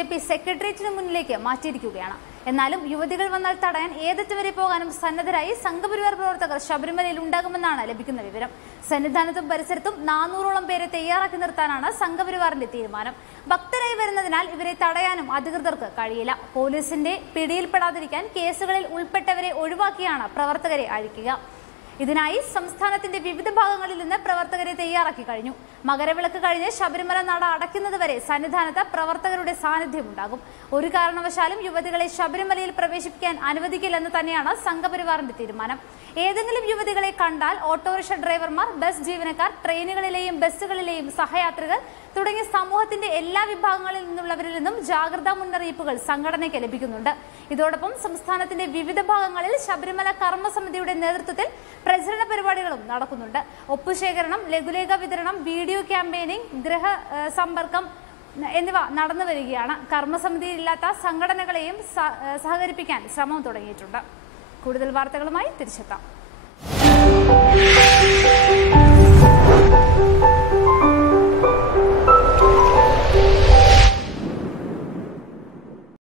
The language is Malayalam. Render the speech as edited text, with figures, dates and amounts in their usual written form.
BJP സെക്രട്ടേറിയറ്റിന് മുന്നിലേക്ക് മാറ്റിയിരിക്കുകയാണ്. എന്നാലും യുവതികൾ വന്നാൽ തടയാൻ ഏതറ്റം വരെ പോകാനും സന്നദ്ധരായി സംഘപരിവാർ പ്രവർത്തകർ ശബരിമലയിൽ ഉണ്ടാകുമെന്നാണ് ലഭിക്കുന്ന വിവരം. സന്നിധാനത്തും പരിസരത്തും 400ഓളം പേരെ തയ്യാറാക്കി നിർത്താനാണ് സംഘപരിവാറിന്റെ തീരുമാനം. ഭക്തരായി വരുന്നതിനാൽ ഇവരെ തടയാനും അധികൃതർക്ക് കഴിയില്ല. പോലീസിന്റെ പിടിയിൽപ്പെടാതിരിക്കാൻ കേസുകളിൽ ഉൾപ്പെട്ടവരെ ഒഴിവാക്കിയാണ് പ്രവർത്തകരെ അഴിക്കുക. ഇതിനായി സംസ്ഥാനത്തിന്റെ വിവിധ ഭാഗങ്ങളിൽ നിന്ന് പ്രവർത്തകരെ തയ്യാറാക്കി കഴിഞ്ഞു. മകരവിളക്ക് കഴിഞ്ഞ് ശബരിമല നട അടയ്ക്കുന്നതുവരെ സന്നിധാനത്ത് പ്രവർത്തകരുടെ സാന്നിധ്യം ഉണ്ടാകും. ഒരു കാരണവശാലും യുവതികളെ ശബരിമലയിൽ പ്രവേശിപ്പിക്കാൻ അനുവദിക്കില്ലെന്ന് തന്നെയാണ് സംഘപരിവാറിന്റെ തീരുമാനം. ഏതെങ്കിലും യുവതികളെ കണ്ടാൽ ഓട്ടോറിക്ഷ ഡ്രൈവർമാർ, ബസ് ജീവനക്കാർ, ട്രെയിനുകളിലെയും ബസ്സുകളിലെയും സഹയാത്രികർ തുടങ്ങിയ സമൂഹത്തിന്റെ എല്ലാ വിഭാഗങ്ങളിൽ നിന്നുള്ളവരിൽ നിന്നും ജാഗ്രതാ മുന്നറിയിപ്പുകൾ സംഘടനയ്ക്ക് ലഭിക്കുന്നുണ്ട്. ഇതോടൊപ്പം സംസ്ഥാനത്തിന്റെ വിവിധ ഭാഗങ്ങളിൽ ശബരിമല കർമ്മസമിതിയുടെ നേതൃത്വത്തിൽ പ്രചരണ പരിപാടികളും നടക്കുന്നുണ്ട്. ഒപ്പുശേഖരണം, ലഘുലേഖ വിതരണം, വീഡിയോ ക്യാമ്പയിനിങ്, ഗൃഹ സമ്പർക്കം എന്നിവ നടന്നു വരികയാണ്. കർമ്മസമിതിയിലില്ലാത്ത സംഘടനകളെയും സഹകരിപ്പിക്കാൻ ശ്രമം തുടങ്ങിയിട്ടുണ്ട്. കൂടുതൽ വാർത്തകളുമായി തിരിച്ചെത്താം.